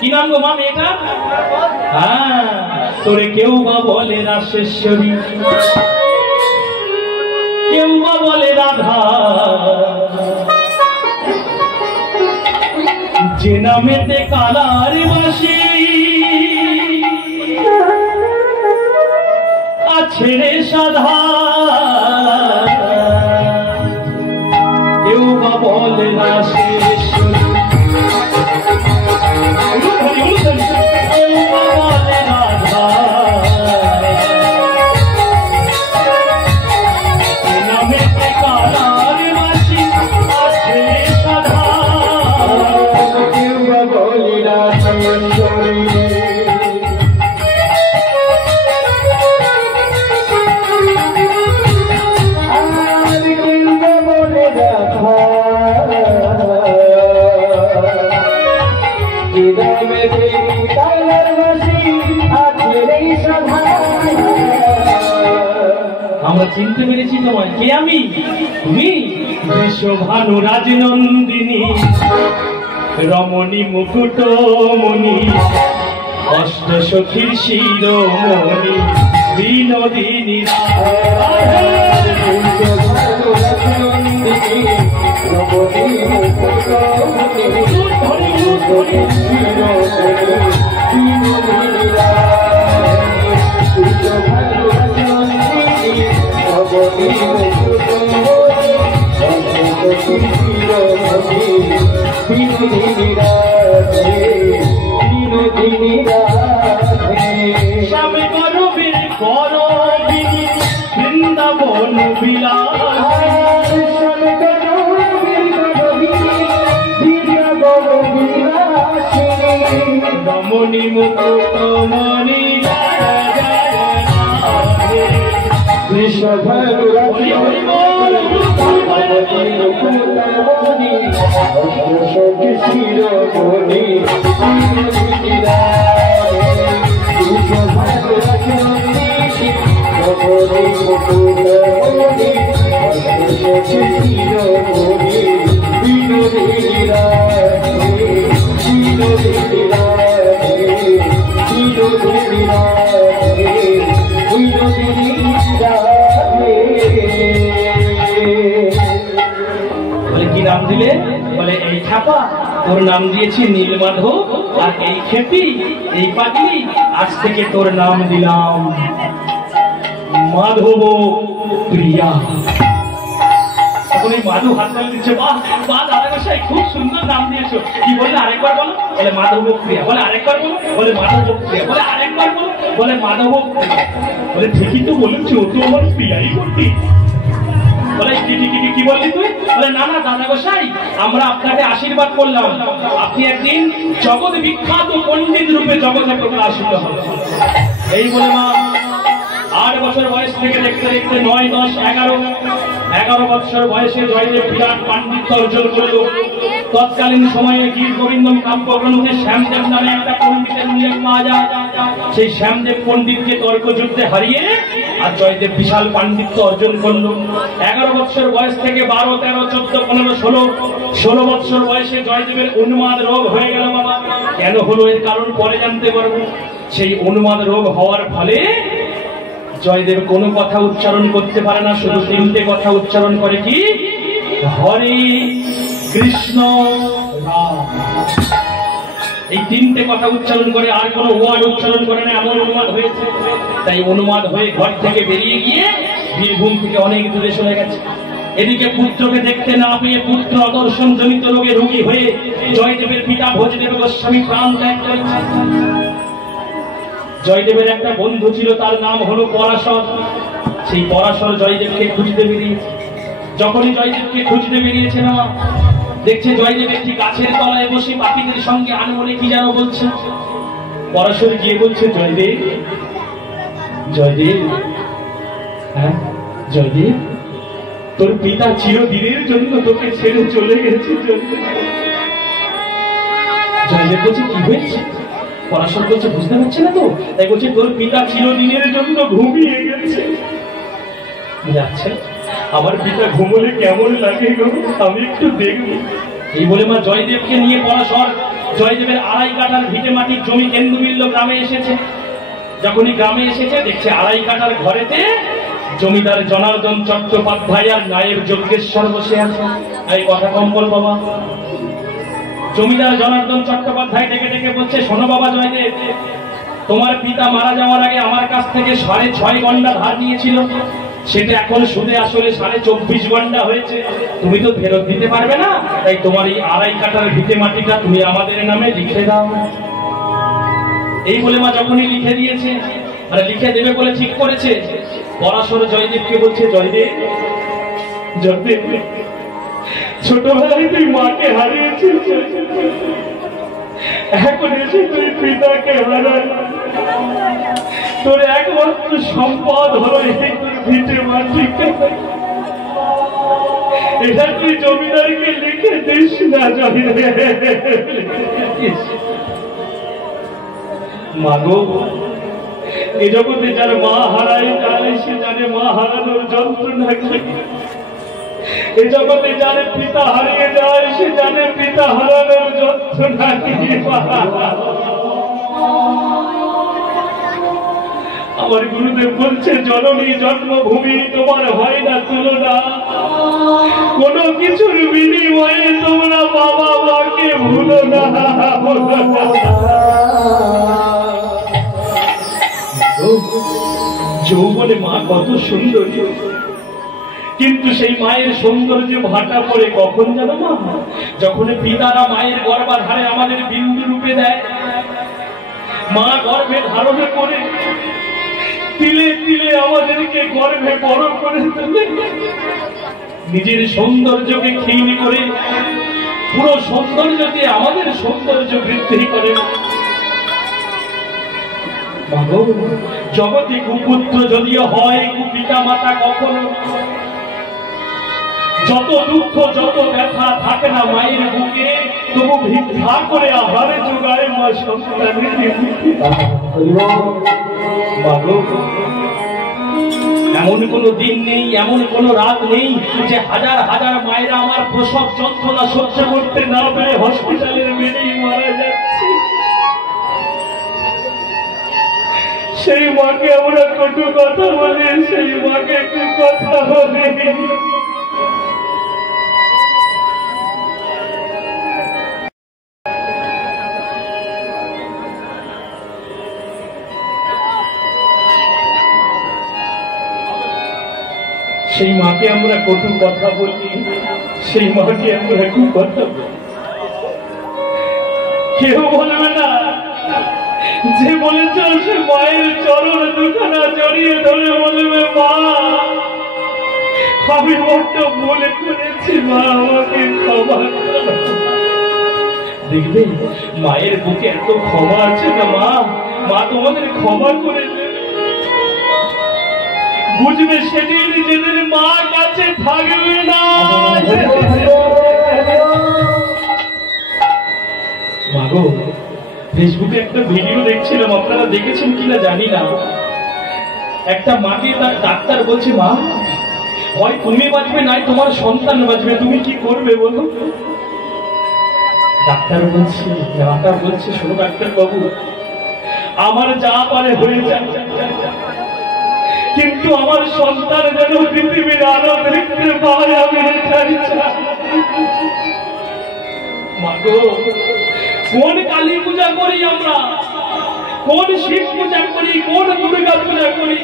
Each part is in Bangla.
কি নাম গো মা মেয়েটা? হ্যাঁ, তোরে কেউ বা বলে রাশেশ্বরী, কেউ বা বলে রাধা, যে নামেতে কালার বাসি আছে রে সাধা, কেউ বা বলে রাশেশ্বরী, কেউ বা বলে রাধা, যে নামেতে কালার বাসি আছে রে সাধা, কেউ বা বলে রাশেশ্বরী। আমরা চিনতে পেরেছি তোমায়। কে আমি? তুমি বিশ্বভানু রাজনন্দিনী, রমণী মুকুটমণি, অষ্টসখীর শিরোমণি, বিনোদিনী স্বামী গরবীর গরবিনী বৃন্দাবন বিলাস, রমণী মুকুটমণি বিশ্বভানু মুকুটমণি, অষ্টসখী শিরোমণি, বিশ্বভানু রাজনন্দিনী, রমণী মুকুটমণি, অষ্টসখী শিরোমণি, বিনোদিনী রাধে, বিনোদিনী রাধে, বিনোদিনী রাধে, বিনোদিনী রাধে। বলে কি নাম দিলে? বলে এই ছাপা তোর নাম দিয়েছি নীলমাধব, আর এই খেপি এই পাগলি আজ থেকে তোর নাম দিলাম মাধব প্রিয়া। তখন এই মাধু হাত তালি দিচ্ছে, বাহ বাহ দাদা গোসাই খুব সুন্দর নাম দিয়েছো। কি বললে আরেকবার বলো? বলে মাধব প্রিয়া। বলে আরেকবার বলো? বলে মাধব প্রিয়া। বলে আরেকবার বলো? বলে মাধব প্রিয়া। বলে ঠিকই তো বলেছো, ও তো আমার প্রিয়াই করতি। বলে কি বললি তুই? বলে না না দাদা গোসাই, আমরা আপনাকে আশীর্বাদ করলাম, আপনি একদিন জগৎ বিখ্যাত পণ্ডিত রূপে জগতে প্রকাশ হবে। এই বলে মা 8 বছর বয়স থেকে দেখতে দেখতে 9, 10, 11 বছর বয়সে জয়দেব বিরাট পাণ্ডিত্য অর্জন করল। তৎকালীন সময়ে গীত গোবিন্দম কাব্যগ্রন্থে শ্যামদেব নামে একটা পণ্ডিতের উল্লেখ পাওয়া যায়। সেই শ্যামদেব পণ্ডিতকে তর্কযুদ্ধে হারিয়ে আর জয়দেব বিশাল পাণ্ডিত্য অর্জন করল। 11 বছর বয়স থেকে 12, 13, 14, 15, 16 বছর বয়সে জয়দেবের উন্মাদ রোগ হয়ে গেল। বাবা কেন হলো এর কারণ পরে জানতে পারবো। সেই উন্মাদ রোগ হওয়ার ফলে জয়দেব কোনো কথা উচ্চারণ করতে পারে না, শুধু 3টে কথা উচ্চারণ করে। কি? হরে কৃষ্ণ রাম, এই 3টে কথা উচ্চারণ করে, আর কোনো ওয়ার্ড উচ্চারণ করে না। এমন উন্মাদ হয়েছে, তাই উন্মাদ হয়ে ঘর থেকে বেরিয়ে গিয়ে বীরভূম থেকে অনেক দূরে চলে গেছে। এদিকে পুত্রকে দেখতে না পেয়ে পুত্র অদর্শন জনিত রোগে রোগী হয়ে জয়দেবের পিতা ভোজদেব গোস্বামী প্রাণ ত্যাগ করেছে। জয়দেবের একটা বন্ধু ছিল, তার নাম হলো পরাশর। সেই পরাশর জয়দেবকে খুঁজতে বেরিয়েছে। যখনই জয়দেবকে খুঁজতে বেরিয়েছে না, দেখছে জয়দেব একটি গাছের তলায় বসে পাখিদের সঙ্গে আনমনে কি যেন বলছে। পরাশর গিয়ে বলছে, জয়দেব জয়দেব, হ্যাঁ জয়দেব, তোর পিতা চিরদিনের জন্য তোকে ছেড়ে চলে গেছে। জয়দেব বলছে, কি হয়েছে? পরাশর বলছে, বুঝতে পারছে না তো? তাই বলছে, তোর পিতা চিরদিনের জন্য ঘুমিয়ে গেছে। আচ্ছা, আমার পিতা ঘুমোলে কেমন লাগে গো, আমি একটু দেখবো। এই বলে মা জয়দেবকে নিয়ে পরাশর জয়দেবের 2.5 কাঠার ভিটে মাটির জমি কেন্দ্রবিল্ল গ্রামে এসেছে। যখনই গ্রামে এসেছে দেখছে 2.5 কাঠার ঘরেতে জমিদার জনার্দন চট্টোপাধ্যায় আর নায়েব যজ্ঞেশ্বর বসে আছে। এই কথা কম বল বাবা। জমিদার জনার্দন চট্টোপাধ্যায় ডেকে ডেকে বলছে, শোনো বাবা জয়দেব, তোমার পিতা মারা যাওয়ার আগে আমার কাছ থেকে 6.5 গন্ডা ধার নিয়েছিল, সেটা এখন সুদে আসলে 24.5 গন্ডা হয়েছে। তুমি তো ফেরত দিতে পারবে না, তাই তোমার এই 2.5 কাঠার ভিটে মাটিটা তুমি আমাদের নামে লিখে দাও। এই বলে মা যখনই লিখে দিয়েছে, মানে লিখে দেবে বলে ঠিক করেছে, পরাশর জয়দেবকে বলছে, জয়দেব জয়দেব ছোটবেলায় তুই মাকে হারিয়েছিস, এখন এসে তুই পিতাকে হারাই, তোর একমাত্র সম্পদ হলো এই তোর ভিটে মাটি, এটা তুই জমিদারকে লিখে দিস না জয়দেব। মাগো, এ জগতে যার মা হারায় যায় সে জানে মা হারানোর যন্ত্রণা কি। এ জগতে যার পিতা হারিয়ে যায় সে জানে পিতা হারানোর যন্ত্রণা কি। আমার গুরুদেব বলছে, জননী জন্মভূমি তোমার হয় না তুলনা, কোন কিছুর বিনিময়ে তোমরা বাবা মাকে ভুলো না। যৌবনে মা কত সুন্দরী, কিন্তু সেই মায়ের সৌন্দর্য ভাটা পড়ে কখন জানো মা? যখন পিতারা মায়ের গর্ভাধারে আমাদের বিন্দু রূপে দেয়, মা গর্ভে ধারণ করে তিলে তিলে আমাদেরকে গর্ভে বড় করে তোলে, নিজের সৌন্দর্যকে ক্ষীণ করে পুরো সৌন্দর্য দিয়ে আমাদের সৌন্দর্য বৃদ্ধি করে। জগতে কুপুত্র যদিও হয়, কুপিতা মাতা কখনো, যত দুঃখ যত ব্যথা থাকে না মায়ের বুকে, তবু ভিক্ষা করে আহারে জোগায় মা সন্তানের। এমন কোন দিন নেই, এমন কোন রাত নেই যে হাজার হাজার মায়েরা আমার প্রসব যন্ত্রণা সহ্য করতে না পেরে হসপিটালের বেডেই মারা যাচ্ছে। সেই মাকে আমরা কটু কথা বলি, সেই মাকে একটু কথা বলি। সেই মাকে আমরা কটু কথা বলি, সেই মাকে আমরা খুব কথা বলি। কেউ বলবে না যে বলেছ সে মায়ের চরণ দুখানা জড়িয়ে ধরে বলবে, মা আমি বড্ড ভুল করেছি, মা আমাকে ক্ষমা করো। দেখবে মায়ের বুকে এত ক্ষমা আছে না মা, মা তোমাদের ক্ষমা করে দেবে। বুঝবে সেদিন যেদিন মা কাছে থাকবে না। মাগো, ফেসবুকে একটা ভিডিও দেখছিলাম, আপনারা দেখেছেন কিনা জানি না। একটা মাকে তার ডাক্তার বলছে, মা হয় তুমি বাঁচবে নাই তোমার সন্তান বাঁচবে, তুমি কি করবে বলো? ডাক্তার বলছে শোনো ডাক্তার বাবু, আমার যা পারে হয়ে যায়, কিন্তু আমার সন্তান যেন পৃথিবীর আলো দেখতে পায়, আমি এটাই চাই। মাগো, কোন কালী পূজা করি আমরা, কোন শিব পূজা করি, কোন দুর্গা পূজা করি,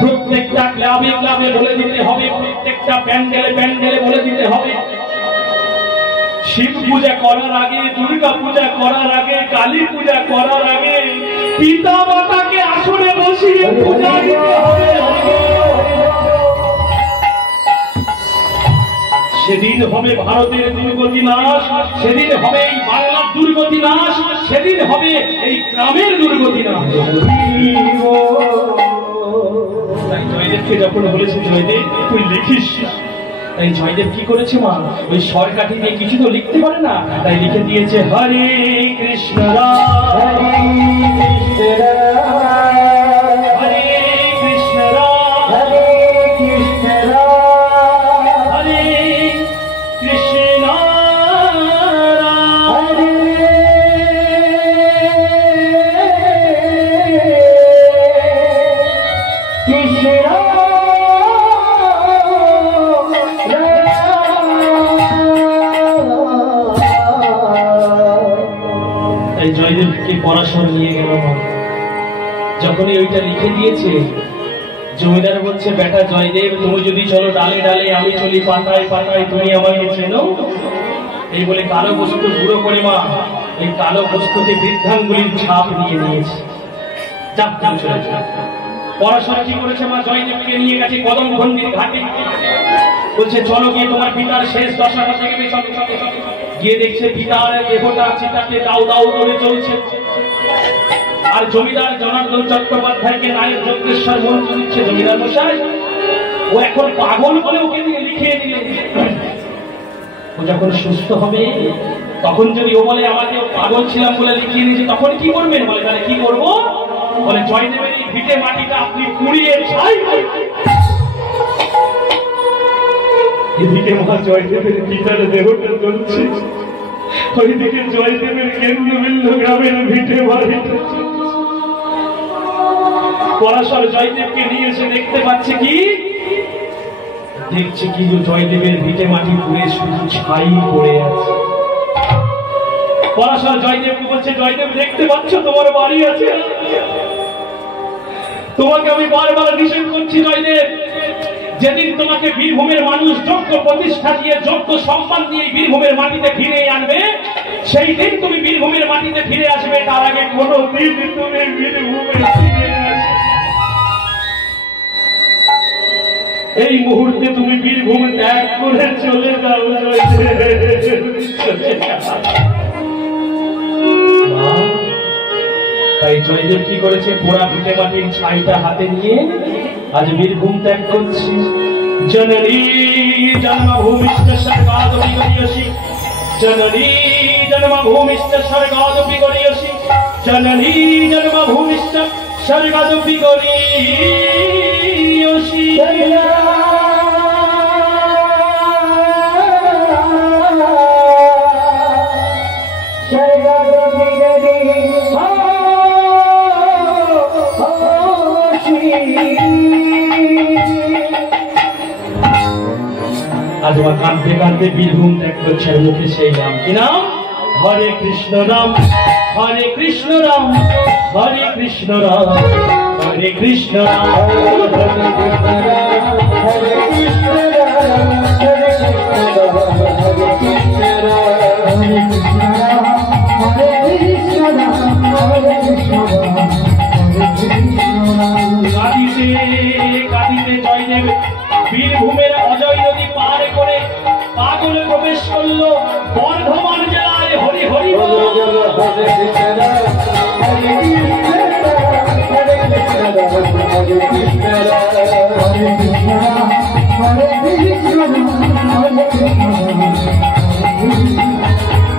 প্রত্যেকটা ক্লাবে ক্লাবে বলে দিতে হবে, প্রত্যেকটা প্যান্ডেলে প্যান্ডেলে বলে দিতে হবে, শিব পূজা করার আগে, দুর্গা পূজা করার আগে, কালী পূজা করার আগে পিতা মাতাকে আসরে বসিয়ে পূজা দিতে হবে। সেদিন হবে ভারতের দুর্গতি নাশ, সেদিন হবে এই বাংলার দুর্গতি নাশ, সেদিন হবে এই গ্রামের দুর্গতি নাশ। তাই জয়দেবকে যখন বলেছে, জয়দেব তুই লিখিস, তাই জয়দেব কি করেছে মা, ওই সরকারি নিয়ে কিছু তো লিখতে পারে না, তাই লিখে দিয়েছে হরে কৃষ্ণ হরে কৃষ্ণ হরে কৃষ্ণ হরে কৃষ্ণ হরে কৃষ্ণ হরে তাই জয়দেবকে পরাশর নিয়ে গেল মা। যখনই ওইটা লিখে দিয়েছে, জমিদার বলছে, বেটা জয়দেব, তুমি যদি চলো ডালে ডালে, আমি চলি পাতায় পাতায়, তুমি আমাকে চেনো। এই বলে কালো বস্তু গুঁড়ো করে মা এই কালো বস্তুতে বৃদ্ধাঙ্গুলির ছাপ নিয়ে নিয়েছে। পরাশর কি করেছে মা, জয়দেবকে নিয়ে গেছে কদম ঘণ্ডির ঘাটে। বলছে চলো গিয়ে তোমার পিতার শেষ দশাটা দেখবে। গিয়ে দেখছে পিতার দেহটা চিতাতে দাউ দাউ করে চলছে। আর জমিদার জনার্দন চট্টোপাধ্যায়কে নায়ক যজ্ঞেশ্বর মন্ত্র দিচ্ছে, জমিদার মশাই ও এখন পাগল বলে ওকে দিয়ে লিখিয়ে দিলেন। ও যখন সুস্থ হবে তখন যদি ও বলে আমাকে পাগল ছিলাম বলে লিখিয়ে দিয়েছে, তখন কি করবেন? বলে তাহলে কি করবো? বলে জয়দেবের এই ভিটে মাটিটা আপনি পুড়িয়ে ছাই। এদিকে মা জয়দেবের পিতার দেহটা চলছে, ওইদিকে জয়দেবের কেন্দ্রবিন্দু গ্রামের ভিটে বাড়িটা। পরাশর জয়দেবকে নিয়ে এসে দেখতে পাচ্ছে কি, দেখছে কি জয়দেবের ভিটে মাটি পুড়ে শুধু ছাই পড়ে আছে। পরাশর জয়দেবকে বলছে, জয়দেব দেখতে পাচ্ছ তোমার বাড়ি আছে? তোমাকে আমি বারবার নিষেধ করছি জয়দেব, যেদিন তোমাকে বীরভূমের মানুষ যোগ্য প্রতিষ্ঠা দিয়ে যোগ্য সম্মান দিয়ে বীরভূমের মাটিতে ফিরে আনবে, সেই দিন তুমি বীরভূমের মাটিতে ফিরে আসবে। তার আগে কোনো দিন তুমি বীরভূমে ফিরে আসবে। এই মুহূর্তে তুমি বীরভূম ত্যাগ করে চলে যাও তাই জয়দেব কি করেছে, পোড়া ভিটে মাটির ছাইটা হাতে নিয়ে আজ বীরভূম ত্যাগ করছে। জননী জন্মভূমিষ্ঠ স্বর্গাদপি গরীয়সি, জননী জন্মভূমিষ্ঠ স্বর্গাদপি গরীয়সি, জননী জন্মভূমিষ্ঠ স্বর্গাদপি গরীয়সি। আজ আমার কাঁদতে কাঁদতে বীরভূম ত্যাগ করছে, মুখে সেই নাম, কি নাম? হরে কৃষ্ণ রাম, হরে কৃষ্ণ রাম, হরে কৃষ্ণ রাম, হরে কৃষ্ণ রাম, হরে কৃষ্ণ রাম, হরে কৃষ্ণ রাম, হরে কৃষ্ণ রাম, হরে কৃষ্ণ রাম, হরে কৃষ্ণ রাম, হরে কৃষ্ণ রাম। কাঁদিতে কাঁদিতে জয়দেব বীরভূমের অজয় নদী পার করে পাগলে প্রবেশ করলো বর্ধমান জেলায়। হরি হরি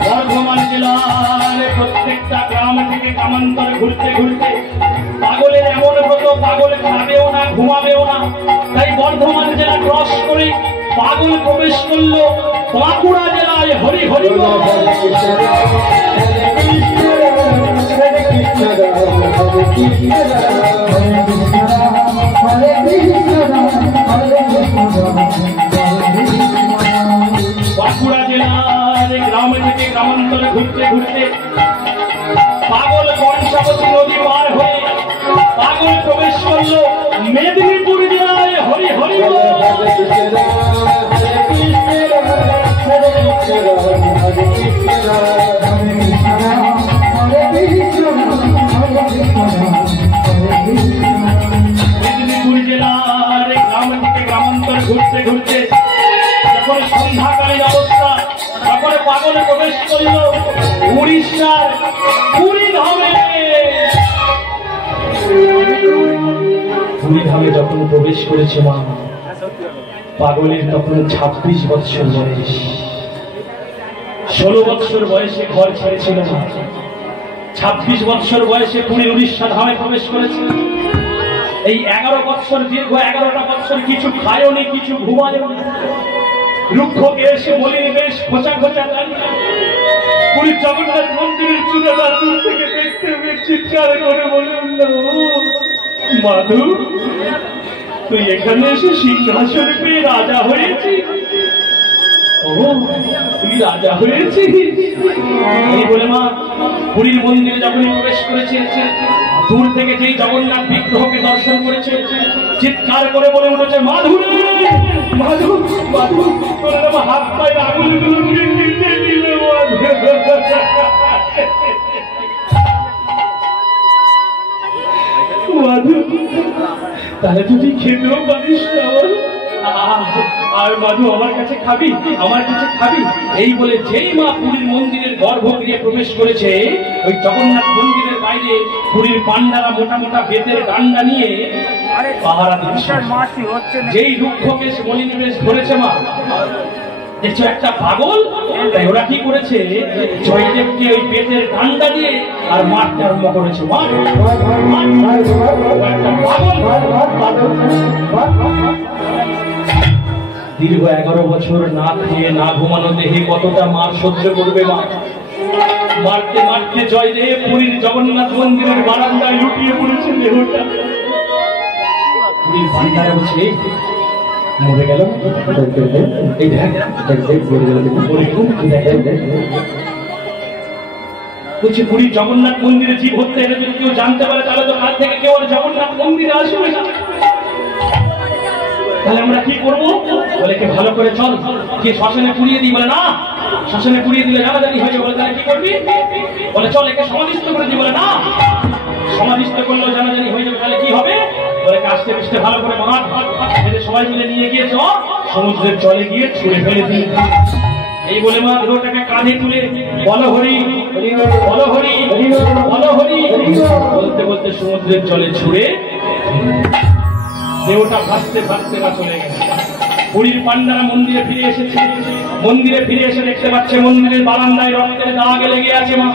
বর্ধমান জেলার প্রত্যেকটা গ্রাম থেকে গ্রামান্তর ঘুরতে ঘুরতে পাগলের এমন ব্রত, পাগল খাবেও না ঘুমাবেও না। তাই বর্ধমান জেলা ক্রস করে পাগল প্রবেশ করলো বাঁকুড়া জেলায়। হরি হরি বাঁকুড়া জেলার গ্রাম থেকে গ্রামান্তরে ঘুরতে ঘুরতে পাগল কংসাবতী নদী পার হয়ে পাগল প্রবেশ করলো মেদিনীপুর জেলায়। হরি হরি মেদিনীপুর জেলার গ্রাম থেকে গ্রামান্তর ঘুরতে ঘুরতে যখন সন্ধ্যাকালীন অবস্থা, তখন পাগলে প্রবেশ করলো উড়িষ্যার পুরী ধামে। পুরী ধামে যখন প্রবেশ করেছে মা, পাগলের তখন 26 বৎসর বয়স। 16 বৎসর বয়সে ঘর ছেড়েছিল মা, 26 বৎসর বয়সে পুরী উড়িষ্যা ধামে প্রবেশ করেছে। এই 11 বৎসর, দীর্ঘ 11টা বৎসর কিছু খায়নি, কিছু ঘুমায়নি। রুক্ষ কেশ, মলিন বেশ, খোঁচা খোঁচা দাঁড়িয়ে পুরী জগন্নাথ মন্দিরের চূড়াটা দূর থেকে দেখতে পেয়ে চিৎকার করে বলে উঠল, মাধু তুই এখানে এসে সিংহাসন পেয়ে রাজা হয়েছিস? ও তুই রাজা হয়েছিস এই বলে মা পুরীর মন্দিরে যখনই প্রবেশ করেছে দূর থেকে যেই জগন্নাথ বিগ্রহকে দর্শন করেছে চিৎকার করে বলে উঠেছে মাধু মাধু মাধু তোর হাত পায়ে আঙুলগুলো কেটে দিলে মাধু তাহলে তুই খেতেও পারিস না আর মাধু আমার কাছে খাবি আমার কাছে খাবি এই বলে যেই মা পুরীর মন্দিরের গর্ভগৃহে প্রবেশ করেছে ওই জগন্নাথ মন্দিরের বাইরে পুরীর পান্ডারা মোটা মোটা বেতের ডান্ডা নিয়ে পাহারা দিচ্ছে যেই রুক্ষকে মণিনিবেশ ধরেছে মা দেখছো একটা পাগল তাই ওরা কি করেছে জয়দেবকে ওই বেতের ডান্ডা দিয়ে আর মারতে আরম্ভ করেছে দীর্ঘ 11 বছর না খেয়ে না ঘুমানো দেহে কতটা মার সহ্য করবে মা মারতে মারতে জয়দেব পুরীর জগন্নাথ মন্দিরের বারান্দায় লুটিয়ে পড়েছে দেহটা পুরীর ভান্ডারে বলছে মরে গেল এই দেখ বলছে পুরীর জগন্নাথ মন্দিরে জীব হত্যা এটা যদি কেউ জানতে পারে তাহলে তো কাল থেকে কেউ জগন্নাথ মন্দিরে আসবে না তাহলে আমরা কি করবো বলে কে ভালো করে চল কে শ্মশানে পুড়িয়ে দিই বলে না শ্মশানে পুড়িয়ে দিলে জানাজানি হয়ে যাবে বলে তাহলে কি করবি বলে চল একে সমাধিস্থ করে দিই বলে না সমাধিস্থ করলেও জানাজানি হয়ে যাবে তাহলে কি হবে বলে আস্তে আস্তে ভালো করে ভাত সবাই মিলে নিয়ে গিয়ে সমুদ্রের জলে গিয়ে ছুঁড়ে ফেলে দিই এই বলে মা দেহটাকে কাঁধে তুলে বল হরি বল হরি বল হরি বলতে বলতে সমুদ্রের জলে ছুঁড়ে দেহটা ভাসতে ভাসতে বা চলে গেছে পুরীর পান্ডারা মন্দিরে ফিরে এসেছে মন্দিরে ফিরে এসে দেখতে পাচ্ছে মন্দিরের বারান্দায় রক্তের দাগ লেগে আছে মা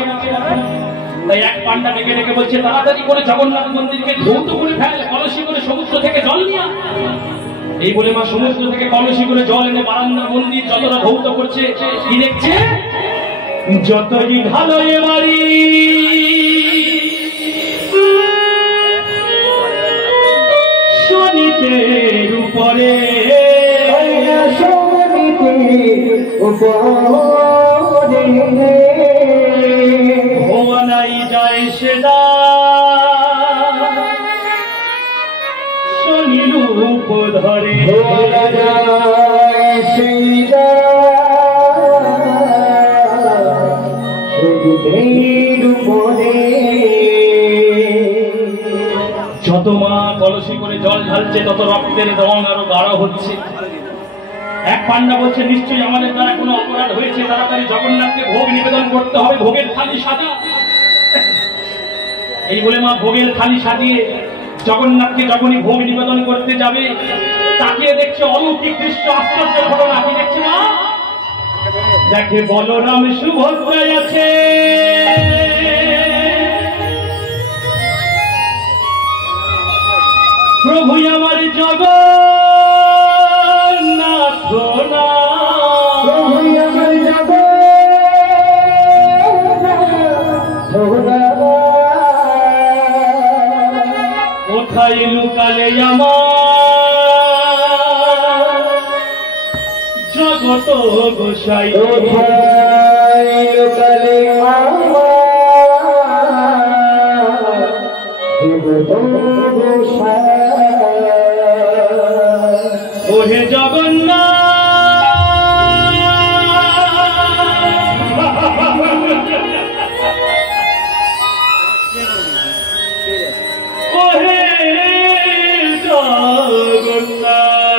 তাই এক পান্ডা ডেকে ডেকে বলছে তাড়াতাড়ি করে জগন্নাথ মন্দিরকে ধৌত করে ফেল কলসি করে সমুদ্র থেকে জল নিয়ে এই বলে মা সমুদ্র থেকে কলসি করে জল এনে বারান্দার মন্দির যতটা ধৌত করছে কি দেখছে যতই ভালো এবারি শনিতের উপরে ভোয়ানাই যায় সেদা শনি রূপ ধরে যত মা কলসি করে জল ঢালছে তত রক্তের রং আরো গাঢ় হচ্ছে এক পান্ডা বলছে নিশ্চয়ই আমাদের দ্বারা কোনো অপরাধ হয়েছে তাড়াতাড়ি জগন্নাথকে ভোগ নিবেদন করতে হবে ভোগের থালি সাজা এই বলে মা ভোগের থালি সাজিয়ে জগন্নাথকে যখনই ভোগ নিবেদন করতে যাবে তাকিয়ে দেখছে অলৌকিক দৃশ্য আশ্চর্য ঘটনা কি দেখছে মা দেখে বলরাম সুভদ্রায় আছে প্রভু আমার জগন্নাথ কোথায় লুকালে আমার জগত গোসাই কোথায় লুকালে ওহে জগন্নাথ ওহে জগন্নাথ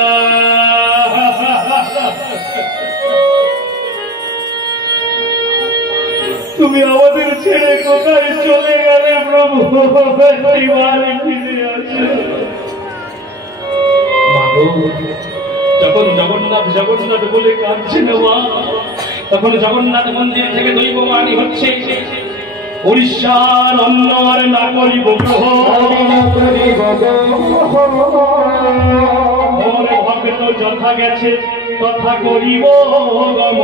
তুমি আমাদের ছেড়ে কোথায় চলে গেলে প্রভু ফিরে আসে যখন জগন্নাথ জগন্নাথ বলে কাঁদছে না মা তখন জগন্নাথ মন্দির থেকে দৈববাণী হচ্ছে উড়িষ্যার অন্য আর না করিব গ্রহ ভক্ত যথা গেছে তথা করিব গম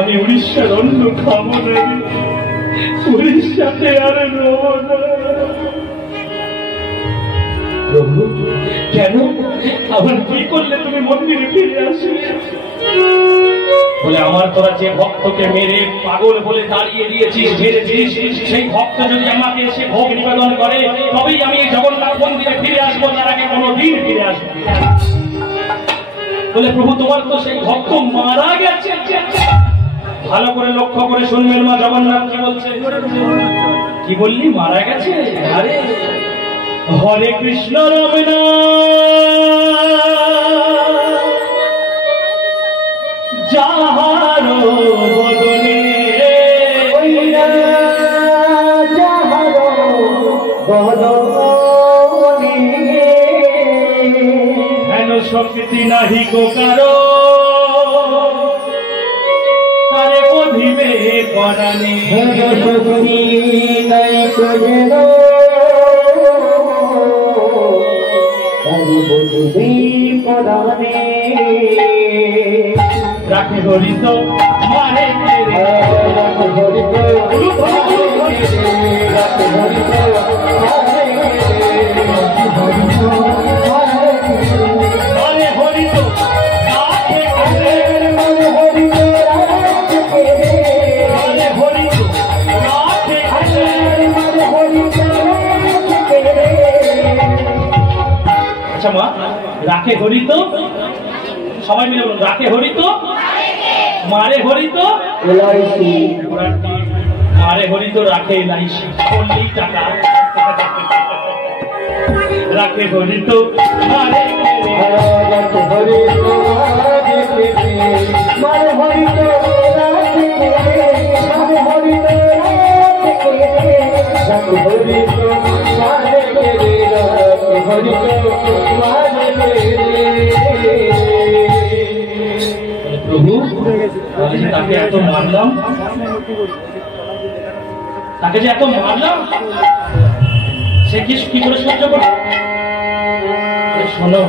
আমি উড়িষ্যার অন্য খাবো না উড়িষ্যাতে আর রোদ আবার কি করলে তুমি মন্দিরে ফিরে আসবে? বলে আমার তোরা যে ভক্তকে মেরে পাগল বলে দাঁড়িয়ে দিয়েছিস, ঝেড়েছিস, সেই ভক্ত যদি আমাকে এসে ভোগ নিবেদন করে তবেই আমি এই জগন্নাথ মন্দিরে ফিরে আসবো, তার আগে কোনোদিন ফিরে আসবো। বলে প্রভু তোমার তো সেই ভক্ত মারা গেছে। ভালো করে লক্ষ্য করে শুনবেন মা জগন্নাথ কি বলছে। কি বললি মারা গেছে? আরে হরে কৃষ্ণ রাম যাহার বদনে যাহার বদনে হেন শক্তি নাহি গো কারো তারে বধিবে পরাণে। শক্তি নাই কোজেন বুঝবি পরাণে। রাখে হরিত মারে রাখে হরিত রাখে হরিত মারে হরিত রাখে মনে হরিত মারে হরিত রাখে মনে হরিত। আচ্ছা মা, রাখে হরিত সবাই মিলে বলুন, রাখে হরিত মারে হরিত এলআইসি মারে হরিত রাখে এলআইসি করলেই টাকা। রাখে হরিত মারে রাখে হরিত মনে হরিত মনে হরিত রাখে হরিত মারে রাখে হরিত মারে। প্রভু তাকে এত মারলাম, তাকে যে এত মারলাম সে কি করে সহ্য করে? শোনো,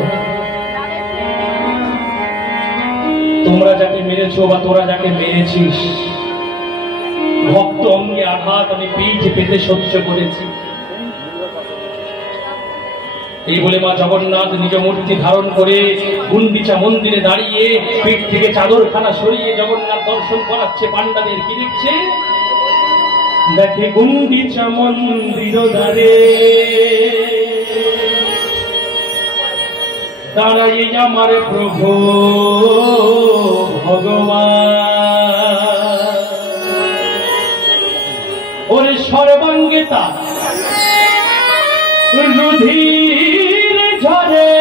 তোমরা যাকে মেরেছো বা তোরা যাকে মেরেছিস, ভক্ত অঙ্গে আঘাত আমি পিঠ পেতে সহ্য করেছি। এই বলে মা জগন্নাথ নিজ মূর্তি ধারণ করে গুন্ডিচা মন্দিরে দাঁড়িয়ে পিঠ থেকে চাদরখানা সরিয়ে জগন্নাথ দর্শন করাচ্ছে পান্ডাদের। কি দেখছে? দেখে গুন্ডিচা মন্দির দ্বারে দাঁড়াই আমার প্রভু ভগবান। ওরে সর্বাঙ্গে তা রুধির ঝরে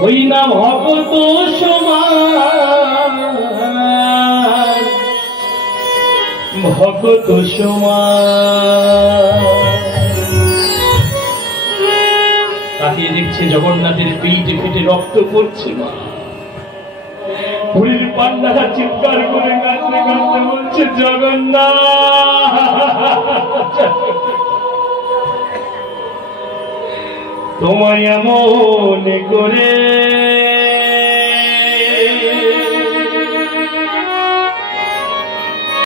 হই না ভগত সমান, ভগত সমান। তাকিয়ে দেখছে জগন্নাথের পিঠ ফেটে রক্ত পড়ছে। মা পুরীর পান্ডারা চিৎকার করে কাঁদতে কাঁদতে বলছে জগন্নাথ তোমায় এমন করে